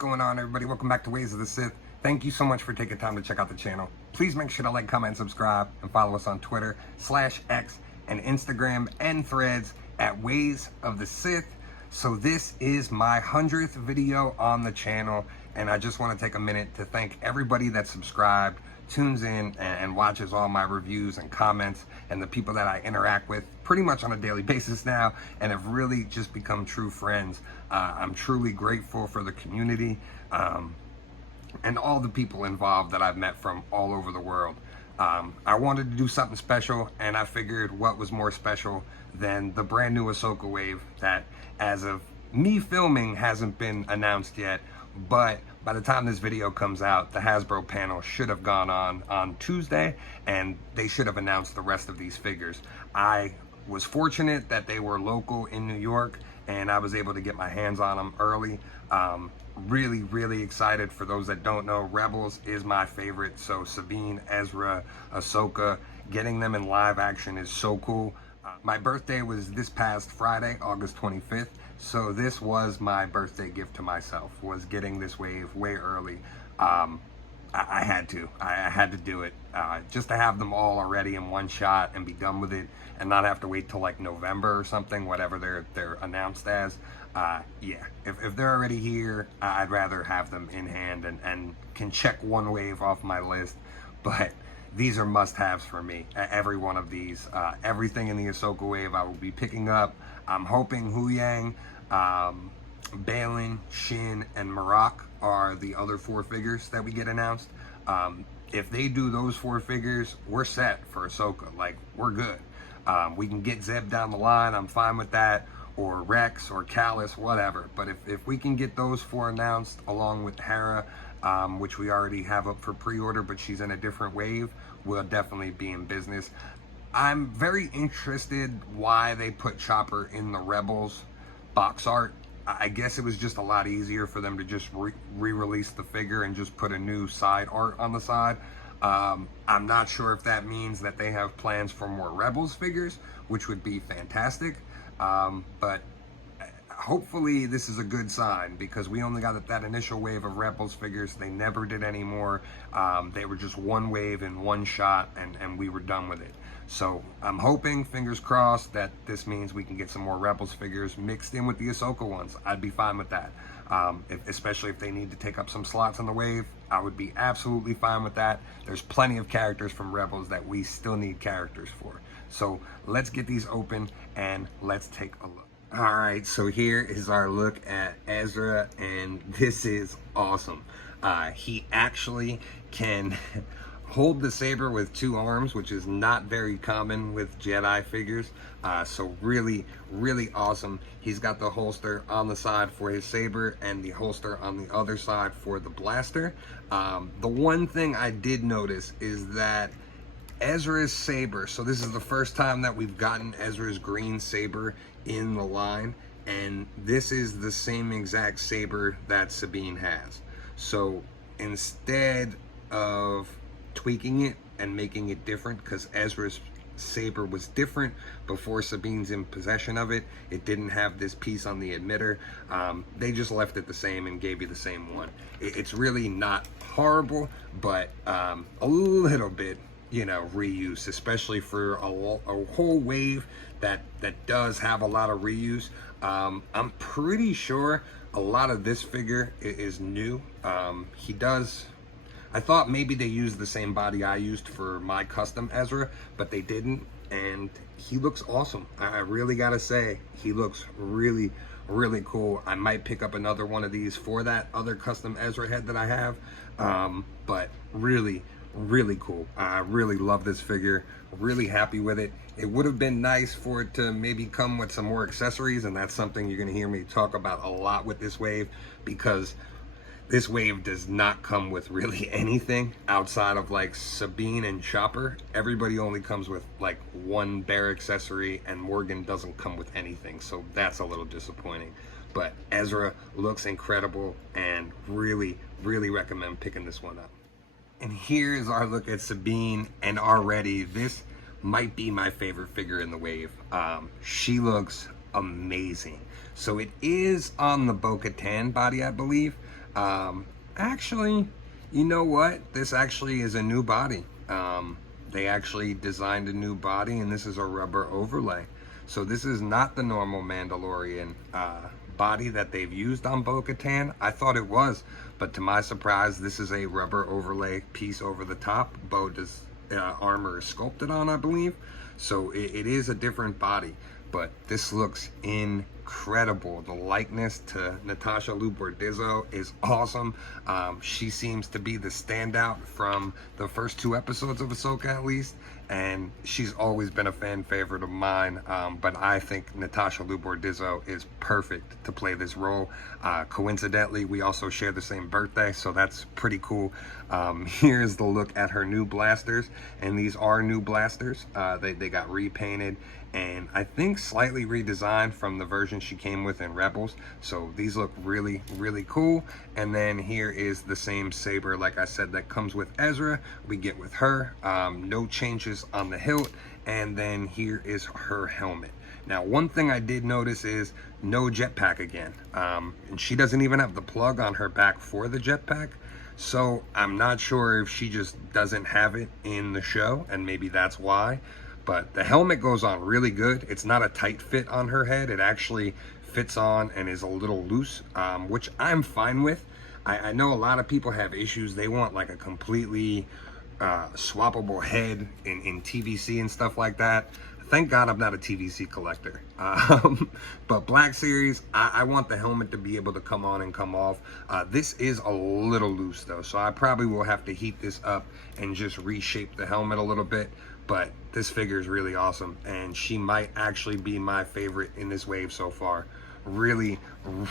going on, everybody? Welcome back to Ways of the Sith. Thank you so much for taking time to check out the channel. Please make sure to like, comment, subscribe, and follow us on Twitter /X and Instagram and Threads at Ways of the Sith. So this is my 100th video on the channel, and I just want to take a minute to thank everybody that subscribed, tunes in, and watches all my reviews and comments, and the people that I interact with pretty much on a daily basis now, and have really just become true friends. I'm truly grateful for the community and all the people involved that I've met from all over the world. I wanted to do something special, and I figured what was more special than the brand new Ahsoka wave that, as of me filming, hasn't been announced yet, but by the time this video comes out, the Hasbro panel should have gone on Tuesday, and they should have announced the rest of these figures. I was fortunate that they were local in New York, and I was able to get my hands on them early. Really excited. For those that don't know, Rebels is my favorite, so Sabine, Ezra, Ahsoka, getting them in live action is so cool. My birthday was this past Friday, August 25th, so this was my birthday gift to myself, was getting this wave way early. I had to do it, just to have them all already in one shot and be done with it, and not have to wait till like November or something, whatever they're announced as. Yeah, if they're already here, I'd rather have them in hand and can check one wave off my list. But these are must-haves for me. Every one of these, everything in the Ahsoka wave I will be picking up. I'm hoping Huyang, Balin, Shin, and Marok are the other 4 figures that we get announced. If they do those 4 figures, we're set for Ahsoka. Like, we're good. We can get Zeb down the line, I'm fine with that, or Rex, or Callus, whatever. But if we can get those 4 announced, along with Hera, which we already have up for pre-order, but she's in a different wave, we'll definitely be in business. I'm very interested why they put Chopper in the Rebels box art. I guess it was just a lot easier for them to just re-release the figure and just put a new side art on the side. I'm not sure if that means that they have plans for more Rebels figures, which would be fantastic. But hopefully this is a good sign, because we only got that initial wave of Rebels figures. They never did any more. They were just one wave in one shot, and we were done with it. So I'm hoping, fingers crossed, that this means we can get some more Rebels figures mixed in with the Ahsoka ones. I'd be fine with that. Especially if they need to take up some slots on the wave, I would be absolutely fine with that. There's plenty of characters from Rebels that we still need characters for. So let's get these open and let's take a look. All right, so here is our look at Ezra, and this is awesome. He actually can hold the saber with 2 arms, which is not very common with Jedi figures. So really awesome. He's got the holster on the side for his saber and the holster on the other side for the blaster. The one thing I did notice is that Ezra's saber, so this is the first time that we've gotten Ezra's green saber in the line, and this is the same exact saber that Sabine has. So instead of tweaking it and making it different, because Ezra's saber was different before Sabine's in possession of it, it didn't have this piece on the emitter. They just left it the same and gave you the same one. It's really not horrible, but a little bit, you know, reuse, especially for a whole wave that does have a lot of reuse. I'm pretty sure a lot of this figure is new. He does, I thought maybe they used the same body I used for my custom Ezra, but they didn't, and he looks awesome. I really gotta say, he looks really cool. I might pick up another one of these for that other custom Ezra head that I have, but really cool. I really love this figure, really happy with it. It would have been nice for it to maybe come with some more accessories, and that's something you're gonna hear me talk about a lot with this wave, because this wave does not come with really anything outside of like Sabine and Chopper. Everybody only comes with like one bare accessory, and Morgan doesn't come with anything, so that's a little disappointing. But Ezra looks incredible, and really recommend picking this one up. And here's our look at Sabine, and already this might be my favorite figure in the wave. She looks amazing. So it is on the Bo-Katan body, I believe. Actually, you know what? This actually is a new body. They actually designed a new body, and this is a rubber overlay. So this is not the normal Mandalorian body that they've used on Bo-Katan. I thought it was, but to my surprise, this is a rubber overlay piece over the top. Bo's armor is sculpted on, I believe. So it is a different body, but this looks incredible. The likeness to Natasha Liu Bordizzo is awesome. She seems to be the standout from the first 2 episodes of Ahsoka, at least, and she's always been a fan favorite of mine. But I think Natasha Liu Bordizzo is perfect to play this role. Coincidentally, we also share the same birthday, so that's pretty cool. Here's the look at her new blasters, and these are new blasters. They got repainted and I think slightly redesigned from the version she came with in Rebels. So these look really, really cool. And then here is the same saber, like I said, that comes with Ezra. We get with her. No changes on the hilt. And then here is her helmet. Now, one thing I did notice is no jetpack again. And she doesn't even have the plug on her back for the jetpack. So I'm not sure if she just doesn't have it in the show, and maybe that's why. But the helmet goes on really good. It's not a tight fit on her head. It actually fits on and is a little loose, which I'm fine with. I know a lot of people have issues. They want like a completely swappable head in TVC and stuff like that. Thank God I'm not a TVC collector. But Black Series, I want the helmet to be able to come on and come off. This is a little loose though, so I probably will have to heat this up and just reshape the helmet a little bit. But this figure is really awesome, and she might actually be my favorite in this wave so far. Really,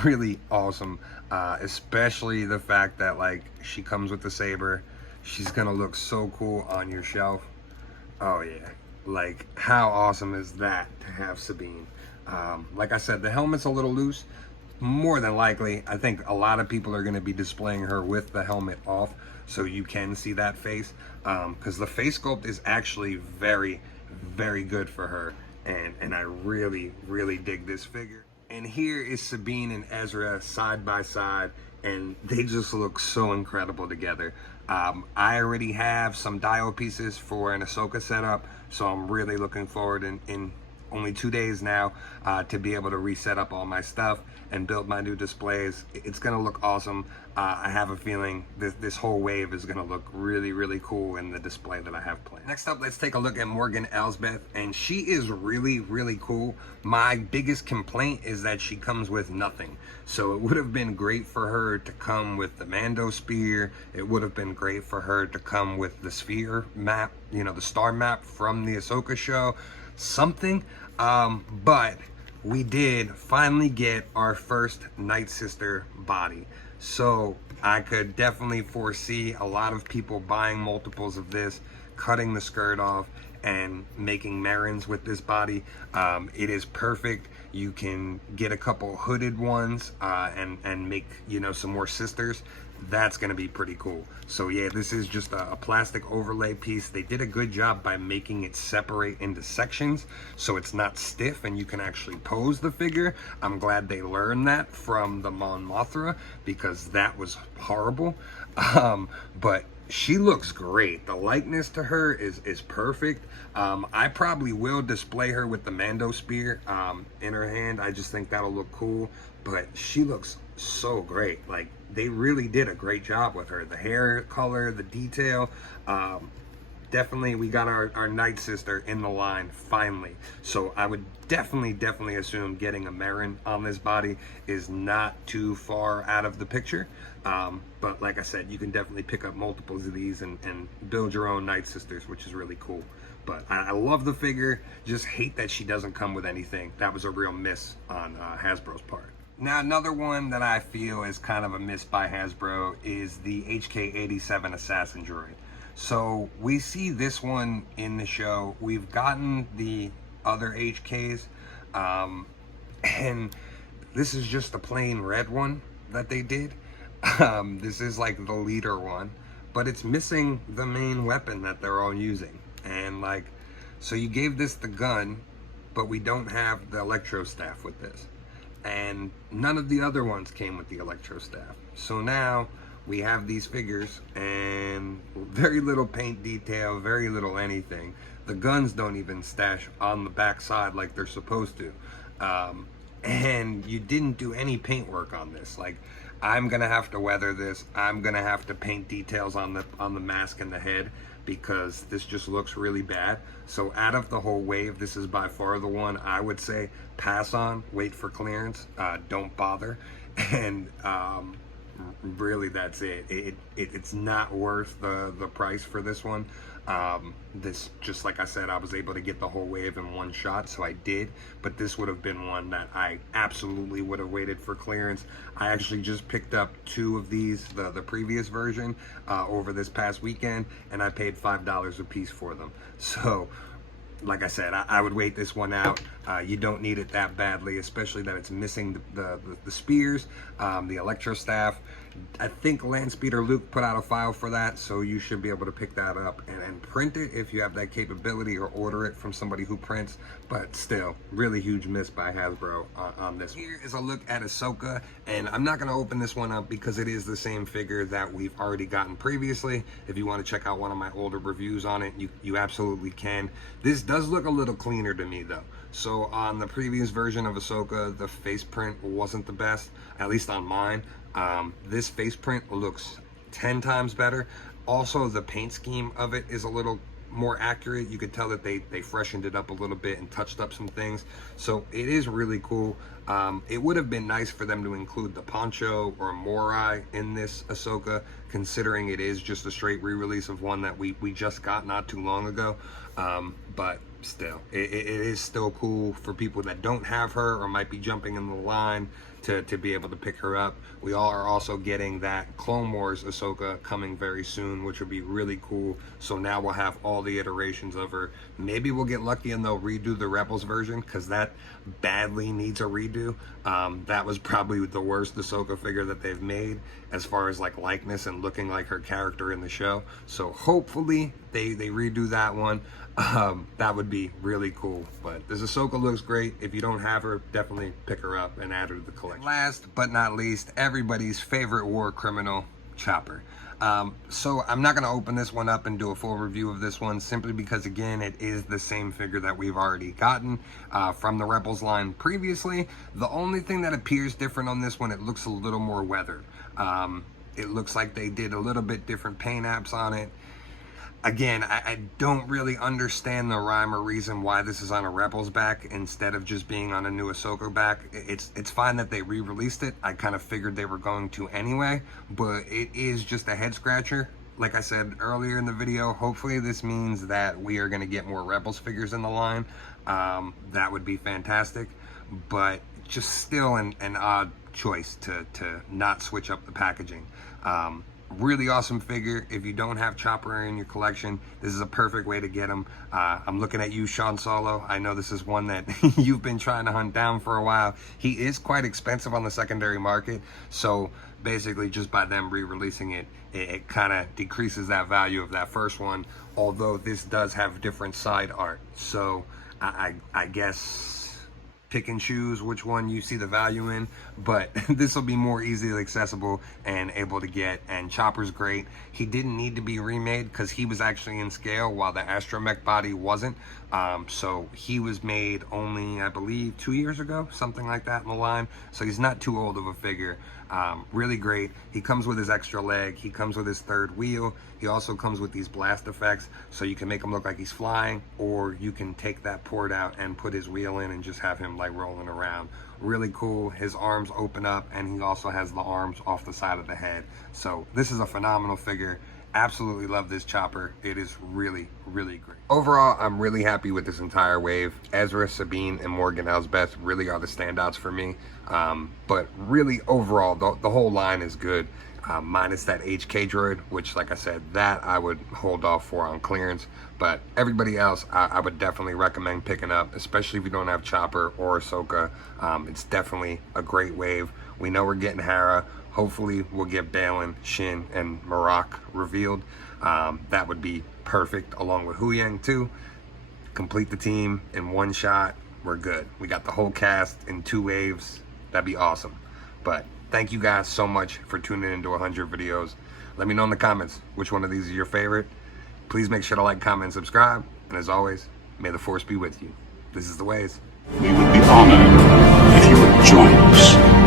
really awesome. Especially the fact that like she comes with the saber. She's gonna look so cool on your shelf. Oh yeah. Like, how awesome is that to have Sabine? Like I said, the helmet's a little loose. More than likely, I think a lot of people are going to be displaying her with the helmet off, so you can see that face. Because the face sculpt is actually very, very good for her. And I really, really dig this figure. And here is Sabine and Ezra side by side, and they just look so incredible together. I already have some dial pieces for an Ahsoka setup, so I'm really looking forward in only 2 days now to be able to reset up all my stuff and build my new displays. It's gonna look awesome. I have a feeling this whole wave is gonna look really, really cool in the display that I have planned. Next up, let's take a look at Morgan Elsbeth, and she is really, really cool. My biggest complaint is that she comes with nothing. So it would have been great for her to come with the Mando spear. It would have been great for her to come with the sphere map, you know, the star map from the Ahsoka show, something. But we did finally get our first Nightsister body. So I could definitely foresee a lot of people buying multiples of this, cutting the skirt off, and making Marins with this body. It is perfect. You can get a couple hooded ones and make, you know, some more sisters. That's gonna be pretty cool. So yeah, this is just a plastic overlay piece. They did a good job by making it separate into sections so it's not stiff and you can actually pose the figure. I'm glad they learned that from the Mon Mothra, because that was horrible. But she looks great. The likeness to her is perfect. I probably will display her with the Mando spear in her hand. I just think that'll look cool, but she looks so great. Like, they really did a great job with her. The hair color, the detail. Definitely, we got our Nightsister in the line finally. So I would definitely assume getting a Marin on this body is not too far out of the picture. But like I said, you can definitely pick up multiples of these and build your own Nightsisters, which is really cool. But I love the figure. Just hate that she doesn't come with anything. That was a real miss on Hasbro's part. Now, another one that I feel is kind of a miss by Hasbro is the HK-87 Assassin Droid. So we see this one in the show. We've gotten the other HKs, and this is just a plain red one that they did. This is like the leader one, but it's missing the main weapon that they're all using. And like, so you gave this the gun, but we don't have the electro staff with this. and none of the other ones came with the electro staff. So now we have these figures and very little paint detail, very little anything. The guns don't even stash on the back side like they're supposed to. And you didn't do any paint work on this. Like, I'm gonna have to weather this. I'm gonna have to paint details on the mask and the head, because this just looks really bad. So out of the whole wave, this is by far the one I would say pass on, wait for clearance, don't bother. And really that's it. It's not worth the price for this one. This, just like I said, I was able to get the whole wave in one shot, so I did, but this would have been one that I absolutely would have waited for clearance. I actually just picked up 2 of these, the previous version, over this past weekend, and I paid $5 a piece for them. So like I said, I would wait this one out. You don't need it that badly, especially that it's missing the spears, the electro staff. I think Landspeeder Luke put out a file for that, so you should be able to pick that up and print it if you have that capability, or order it from somebody who prints. But still, really huge miss by Hasbro on this one. Here is a look at Ahsoka, and I'm not going to open this one up because it is the same figure that we've already gotten previously. If you want to check out one of my older reviews on it, you absolutely can. This does look a little cleaner to me though. So on the previous version of Ahsoka, the face print wasn't the best, at least on mine. This face print looks 10 times better. Also, the paint scheme of it is a little more accurate. You could tell that they freshened it up a little bit and touched up some things. So it is really cool. It would have been nice for them to include the poncho or Morai in this Ahsoka, considering it is just a straight re-release of one that we just got not too long ago. But still, it is still cool for people that don't have her or might be jumping in the line to be able to pick her up. We all are also getting that Clone Wars Ahsoka coming very soon, which would be really cool. So now we'll have all the iterations of her. Maybe we'll get lucky and they'll redo the Rebels version, because that badly needs a redo. That was probably the worst Ahsoka figure that they've made as far as like likeness and looking like her character in the show. So hopefully they redo that one. That would be really cool. But this Ahsoka looks great. If you don't have her, definitely pick her up and add her to the collection. Last but not least, everybody's favorite war criminal, Chopper. So I'm not going to open this one up and do a full review of this one, simply because, again, it is the same figure that we've already gotten from the Rebels line previously. The only thing that appears different on this one, it looks a little more weathered. It looks like they did a little bit different paint apps on it. Again, I don't really understand the rhyme or reason why this is on a Rebels back instead of just being on a new Ahsoka back. It's fine that they re-released it. I kind of figured they were going to anyway, but it is just a head scratcher. Like I said earlier in the video, hopefully this means that we are going to get more Rebels figures in the line. That would be fantastic, but just still an odd choice to not switch up the packaging. Really awesome figure. If you don't have Chopper in your collection, this is a perfect way to get him. I'm looking at you, Sean Solo. I know this is one that you've been trying to hunt down for a while. He is quite expensive on the secondary market, so basically just by them re-releasing it, it kind of decreases that value of that first one, although this does have different side art. So I guess pick and choose which one you see the value in, but this will be more easily accessible and able to get. And Chopper's great. He didn't need to be remade because he was actually in scale while the astromech body wasn't. So he was made only, I believe, 2 years ago, something like that in the line. So he's not too old of a figure. Really great. He comes with his extra leg. He comes with his third wheel. He also comes with these blast effects, so you can make him look like he's flying, or you can take that port out and put his wheel in and just have him like rolling around. Really cool. His arms open up, and he also has the arms off the side of the head. So this is a phenomenal figure. Absolutely love this Chopper. It is really, really great. Overall, I'm really happy with this entire wave. Ezra, Sabine, and Morgan Elsbeth really are the standouts for me. But really, overall, the whole line is good. Minus that HK droid, which, like I said, that I would hold off for on clearance. But everybody else, I would definitely recommend picking up, especially if you don't have Chopper or Ahsoka. It's definitely a great wave. We know we're getting Hera. Hopefully we'll get Balin, Shin, and Marak revealed. That would be perfect, along with Huyang too. Complete the team in one shot. We're good. We got the whole cast in 2 waves. That'd be awesome. But thank you guys so much for tuning into 100 videos. Let me know in the comments which one of these is your favorite. Please make sure to like, comment, and subscribe. And as always, may the Force be with you. This is The Ways. We would be honored if you would join us.